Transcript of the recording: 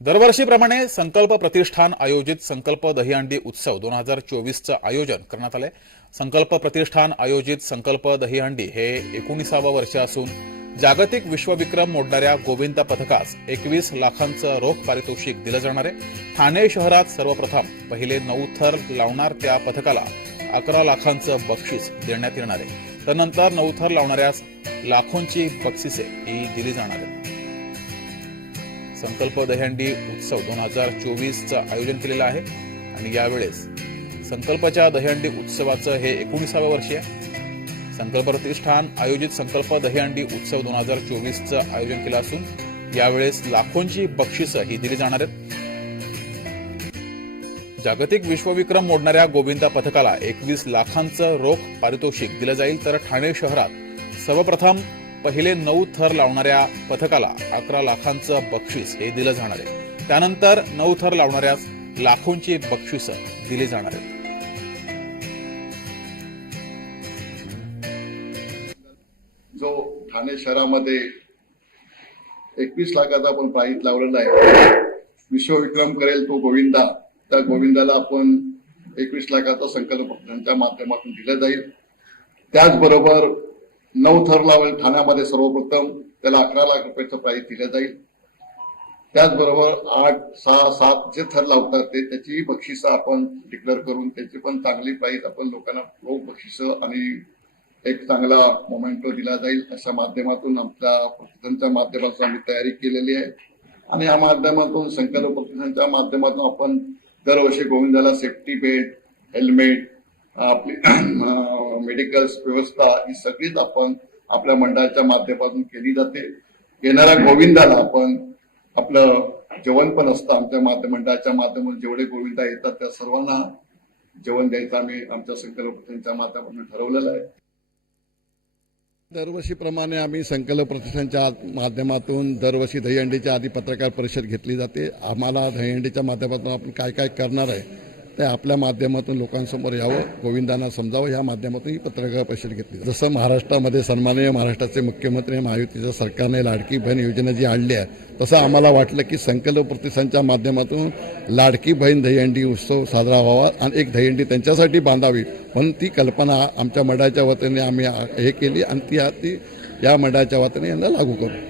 दरवर्षीप्रमाणे संकल्प प्रतिष्ठान आयोजित संकल्प दहीहंडी उत्सव दोन हजार चोवीसचं आयोजन करण्यात आलंय. संकल्प प्रतिष्ठान आयोजित संकल्प दहीहंडी हे एकोणीसावं वर्ष असून जागतिक विश्वविक्रम मोडणाऱ्या गोविंद पथकास एकवीस लाखांचं रोख पारितोषिक दिलं जाणार आहे. ठाणे शहरात सर्वप्रथम पहिले नऊ थर लावणार त्या पथकाला अकरा लाखांचं बक्षीस देण्यात येणार आहे. त्यानंतर नऊ थर लावणाऱ्यास लाखोंची बक्षिसे ही दिली जाणार आहेत. संकल्प दहीहंडी उत्सव दोन हजार चोवीसचं आयोजन केलेलं आहे. आणि यावेळेस संकल्पच्या दहीहंडी उत्सवाचं हे एकोणीसावं वर्ष आहे. संकल्प प्रतिष्ठान आयोजित संकल्प दहीहंडी उत्सव दोन हजार चोवीसचं आयोजन केलं असून यावेळेस लाखोंची बक्षिसं ही दिली जाणार आहेत. जागतिक विश्वविक्रम मोडणाऱ्या गोविंदा पथकाला एकवीस लाखांचं रोख पारितोषिक दिलं जाईल. तर ठाणे शहरात सर्वप्रथम पहिले नऊ थर लावणाऱ्या पथकाला अकरा लाखांचं बक्षीस हे दिलं जाणार आहे. त्यानंतर नऊ थर लावणाऱ्या लाखोंची बक्षीस दिली जाणार आहेत. जो ठाणे शहरामध्ये एकवीस लाखाचा आपण प्राईज लावलेला आहे विश्वविक्रम करेल तो गोविंदा त्या गोविंदाला आपण एकवीस लाखाचा संकल्प त्यांच्या माध्यमातून दिला जाईल. त्याचबरोबर नऊ थर लावेल ठाण्यामध्ये सर्वप्रथम त्याला अकरा लाख रुपयाचं प्राईज दिलं जाईल. त्याचबरोबर आठ सहा सात जे थर लावतात ते त्याचीही बक्षिसं आपण डिक्लेअर करून त्याची पण चांगली प्राईज आपण लोकांना रोख बक्षिसं आणि एक चांगला मोमेंटो दिला जाईल. अशा माध्यमातून आमच्या प्रतिष्ठानच्या माध्यमातून आम्ही तयारी केलेली आहे. आणि या माध्यमातून संकल्प प्रतिष्ठानच्या माध्यमातून आपण दरवर्षी गोविंदाला सेफ्टी बेल्ट हेल्मेट आपली मेडिकल व्यवस्था ही सगळीच आपण आपल्या मंडळाच्या माध्यमातून केली जाते. येणाऱ्या गोविंदाला आपण आपलं जेवण पण असतं आमच्या माध्यम मंडळाच्या माध्यमातून. जेवढे गोविंदा येतात त्या सर्वांना जेवण द्यायचं आम्ही आमच्या संकल्प माध्यमातून ठरवलेलं आहे. दरवर्षीप्रमाणे आम्ही संकल्प प्रतिष्ठानच्या माध्यमातून दरवर्षी दहीहंडीच्या आधी पत्रकार परिषद घेतली जाते. आम्हाला दहीहंडीच्या माध्यमातून आपण काय काय करणार आहे ते आपल्या माध्यमातून लोकांसमोर यावं गोविंदांना समजावं या माध्यमातून ही पत्रकार परिषद घेतली जसं महाराष्ट्रामध्ये सन्माननीय महाराष्ट्राचे मुख्यमंत्री महायुतीच्या सरकारने लाडकी बहीण योजना जी आणली आहे तसं आम्हाला वाटलं की संकल्प प्रतिष्ठानच्या माध्यमातून लाडकी बहीण दहीहंडी उत्सव साजरा व्हावा आणि एक दहीहंडी त्यांच्यासाठी बांधावी म्हणून ती कल्पना आमच्या मंडळाच्या वतीने आम्ही हे केली आणि ती ती या मंडळाच्या वतीने यांना लागू करू.